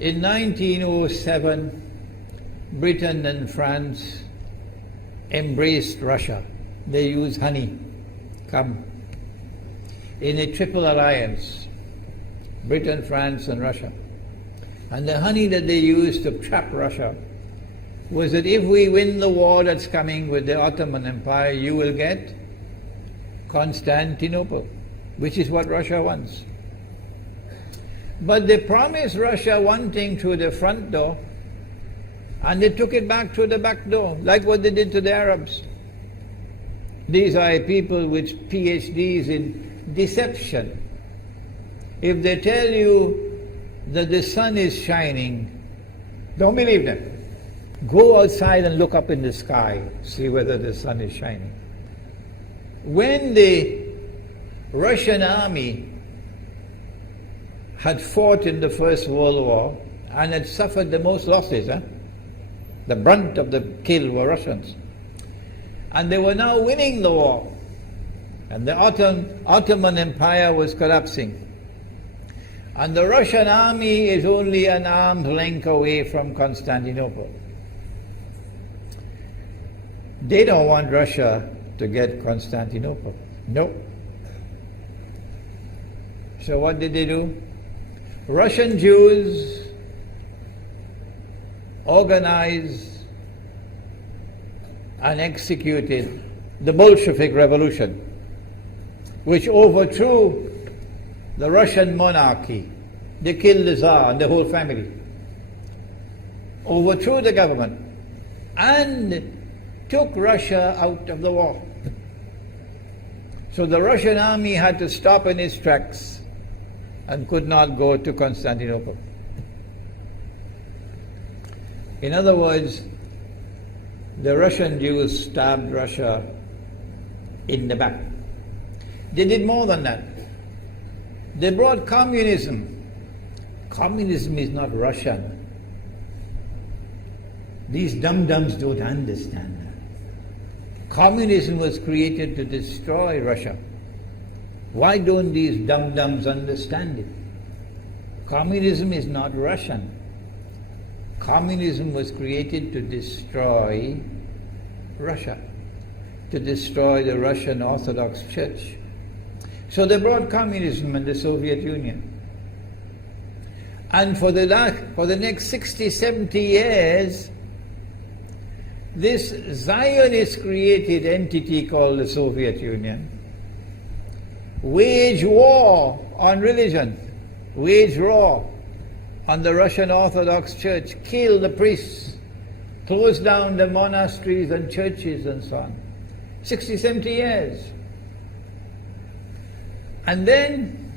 In 1907, Britain and France embraced Russia. They used honey, in a triple alliance, Britain, France and Russia. And the honey that they used to trap Russia was that if we win the war that's coming with the Ottoman Empire, you will get Constantinople, which is what Russia wants. But they promised Russia one thing through the front door, and they took it back through the back door, like what they did to the Arabs. These are people with PhDs in deception. If they tell you that the sun is shining, don't believe them. Go outside and look up in the sky, see whether the sun is shining. When the Russian army had fought in the First World War and had suffered the most losses, the brunt of the kill were Russians, and they were now winning the war, and the Ottoman Empire was collapsing, and the Russian army is only an arm's length away from Constantinople. They don't want Russia to get Constantinople. No. So what did they do? Russian Jews organized and executed the Bolshevik Revolution, which overthrew the Russian monarchy. They killed the Tsar and the whole family, overthrew the government, and took Russia out of the war. So the Russian army had to stop in its tracks and could not go to Constantinople. In other words, the Russian Jews stabbed Russia in the back. They did more than that. They brought communism. Communism is not Russian. These dum-dums don't understand that. Communism was created to destroy Russia. Why don't these dum-dums understand it? Communism is not Russian. Communism was created to destroy Russia, to destroy the Russian Orthodox Church. So they brought communism in the Soviet Union. And for the next 60, 70 years, this Zionist-created entity called the Soviet Union waged war on religion, waged war on the Russian Orthodox Church, killed the priests, closed down the monasteries and churches and so on. 60, 70 years. And then,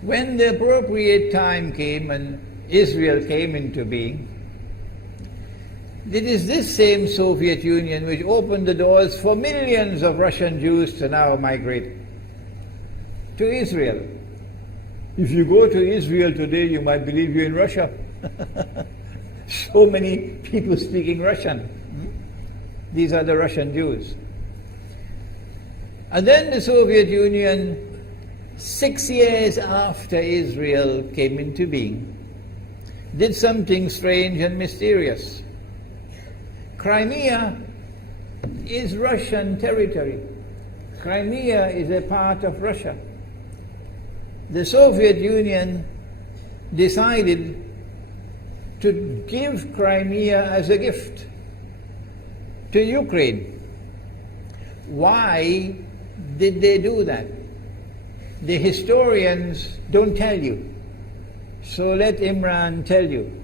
when the appropriate time came and Israel came into being, it is this same Soviet Union which opened the doors for millions of Russian Jews to now migrate to Israel. If you go to Israel today, you might believe you're in Russia. So many people speaking Russian. These are the Russian Jews. And then the Soviet Union, 6 years after Israel came into being, did something strange and mysterious. Crimea is Russian territory. Crimea is a part of Russia. The Soviet Union decided to give Crimea as a gift to Ukraine. Why did they do that? The historians don't tell you. So let Imran tell you.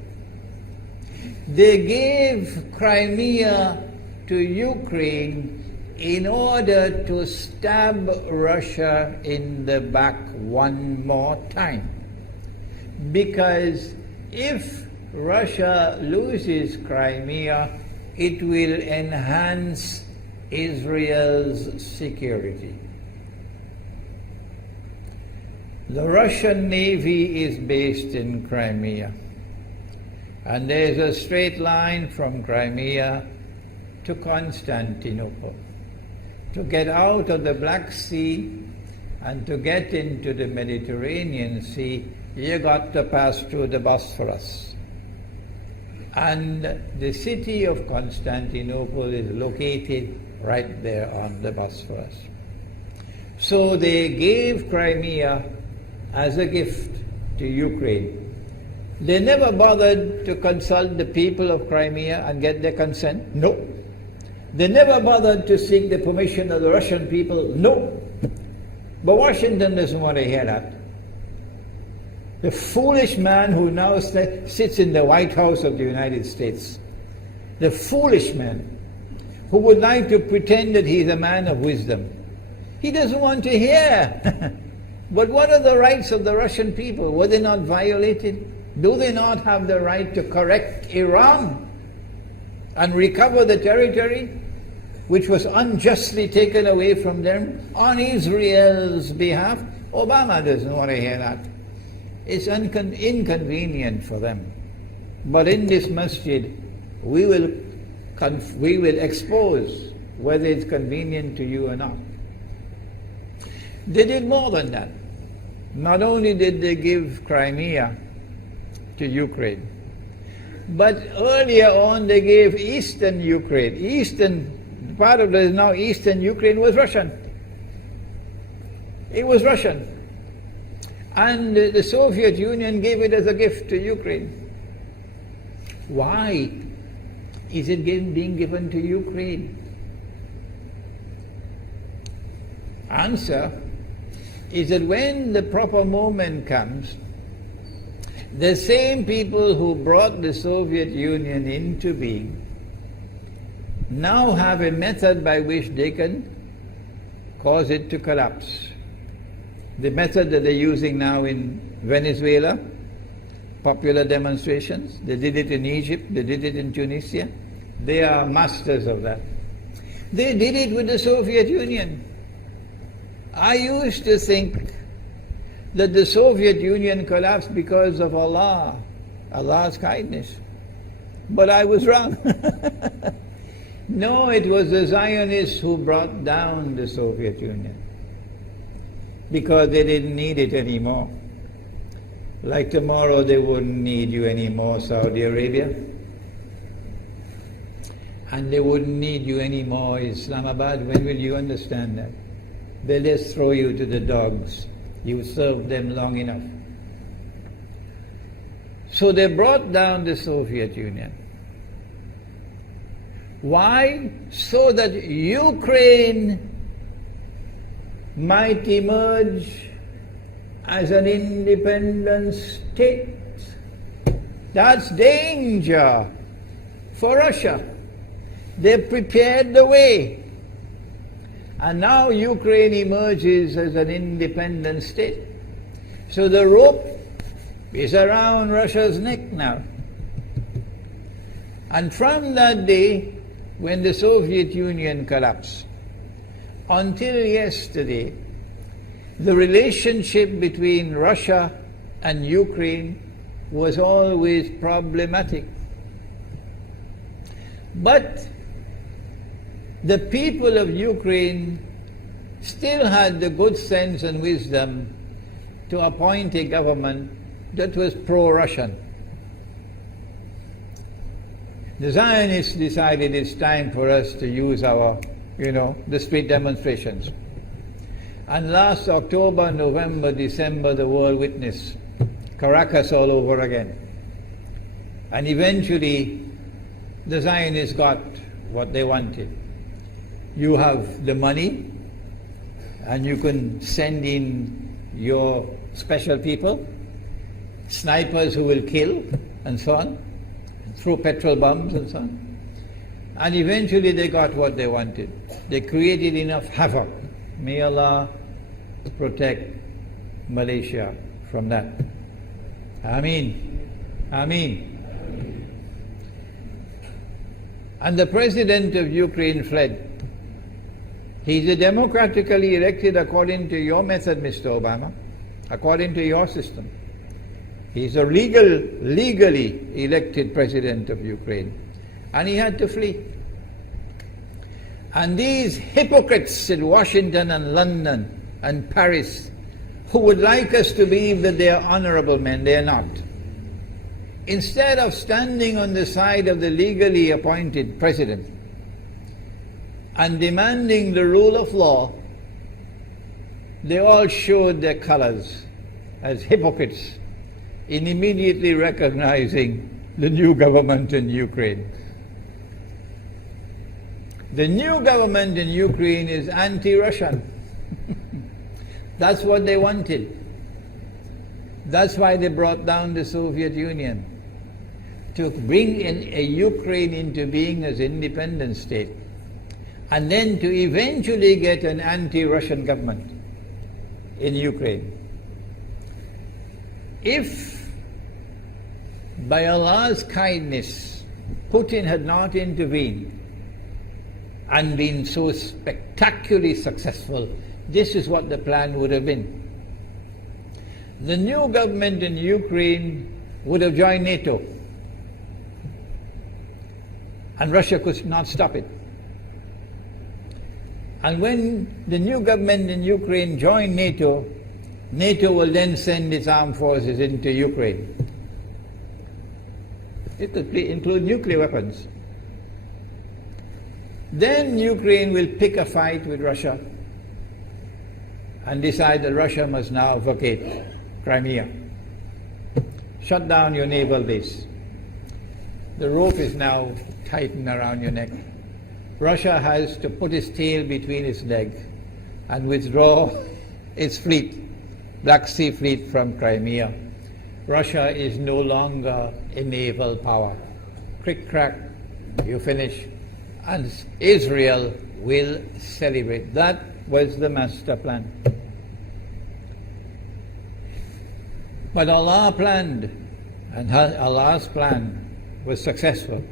They gave Crimea to Ukraine in order to stab Russia in the back one more time. Because if Russia loses Crimea, it will enhance Israel's security. The Russian Navy is based in Crimea, and there's a straight line from Crimea to Constantinople. To get out of the Black Sea and to get into the Mediterranean Sea, you got to pass through the Bosphorus. And the city of Constantinople is located right there on the Bosphorus. So they gave Crimea as a gift to Ukraine. They never bothered to consult the people of Crimea and get their consent. No. They never bothered to seek the permission of the Russian people. No. But Washington doesn't want to hear that. The foolish man who now sits in the White House of the United States, the foolish man who would like to pretend that he's a man of wisdom, he doesn't want to hear. But what are the rights of the Russian people? Were they not violated? Do they not have the right to correct Iran and recover the territory which was unjustly taken away from them on Israel's behalf? Obama doesn't want to hear that. It's inconvenient for them. But in this masjid, we will expose whether it's convenient to you or not. They did more than that. Not only did they give Crimea to Ukraine, but earlier on they gave eastern Ukraine. Eastern, part of the now eastern Ukraine was Russian. It was Russian. And the Soviet Union gave it as a gift to Ukraine. Why is it being given to Ukraine? Answer is that when the proper moment comes, the same people who brought the Soviet Union into being now have a method by which they can cause it to collapse. The method that they're using now in Venezuela, popular demonstrations, they did it in Egypt, they did it in Tunisia, they are masters of that. They did it with the Soviet Union. I used to think that the Soviet Union collapsed because of Allah's kindness. But I was wrong. No, it was the Zionists who brought down the Soviet Union because they didn't need it anymore. Like tomorrow they wouldn't need you anymore, Saudi Arabia. And they wouldn't need you anymore, Islamabad. When will you understand that? They'll just throw you to the dogs. You served them long enough. So they brought down the Soviet Union. Why? So that Ukraine might emerge as an independent state. That's danger for Russia. They prepared the way. And now Ukraine emerges as an independent state. So the rope is around Russia's neck now. And from that day, when the Soviet Union collapsed, until yesterday, the relationship between Russia and Ukraine was always problematic. But the people of Ukraine still had the good sense and wisdom to appoint a government that was pro-Russian. The Zionists decided it's time for us to use our, the street demonstrations. And last October, November, December, the world witnessed Caracas all over again. And eventually, the Zionists got what they wanted. You have the money, and you can send in your special people, snipers who will kill, and so on, throw petrol bombs and so on. And eventually they got what they wanted. They created enough havoc. May Allah protect Malaysia from that. Ameen. Ameen. And the president of Ukraine fled. He's a democratically elected according to your method, Mr. Obama, according to your system. He's a legally elected president of Ukraine. And he had to flee. And these hypocrites in Washington and London and Paris who would like us to believe that they are honorable men. They are not. Instead of standing on the side of the legally appointed president and demanding the rule of law, they all showed their colors as hypocrites in immediately recognizing the new government in Ukraine. The new government in Ukraine is anti-Russian. That's what they wanted. That's why they brought down the Soviet Union, to bring in a Ukraine into being as independent state, and then to eventually get an anti-Russian government in Ukraine. If by Allah's kindness Putin had not intervened and been so spectacularly successful, this is what the plan would have been. The new government in Ukraine would have joined NATO, and Russia could not stop it. And when the new government in Ukraine joined NATO, NATO will then send its armed forces into Ukraine. It could include nuclear weapons. Then Ukraine will pick a fight with Russia and decide that Russia must now vacate Crimea. Shut down your naval base. The rope is now tightened around your neck. Russia has to put its tail between its legs and withdraw its fleet, Black Sea Fleet, from Crimea. Russia is no longer a naval power. Crick crack, you finish. And Israel will celebrate. That was the master plan. But Allah planned, and Allah's plan was successful.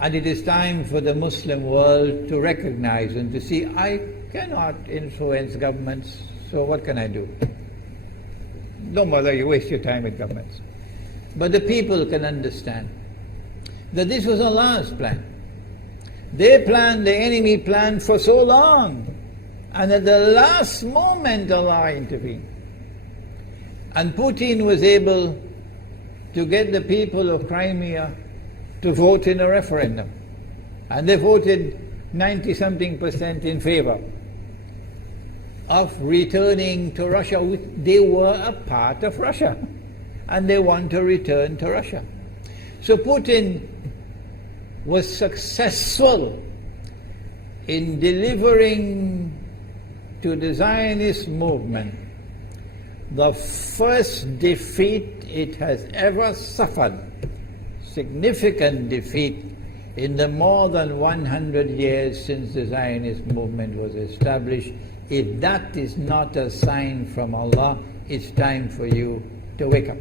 And it is time for the Muslim world to recognize and to see, I cannot influence governments, so what can I do? Don't bother, you waste your time with governments. But the people can understand that this was Allah's plan. They planned, the enemy planned for so long, and at the last moment Allah intervened. And Putin was able to get the people of Crimea to vote in a referendum. And they voted 90-something% in favor of returning to Russia. They were a part of Russia, and they want to return to Russia. So Putin was successful in delivering to the Zionist movement the first defeat it has ever suffered, significant defeat, in the more than 100 years since the Zionist movement was established. If that is not a sign from Allah, it's time for you to wake up.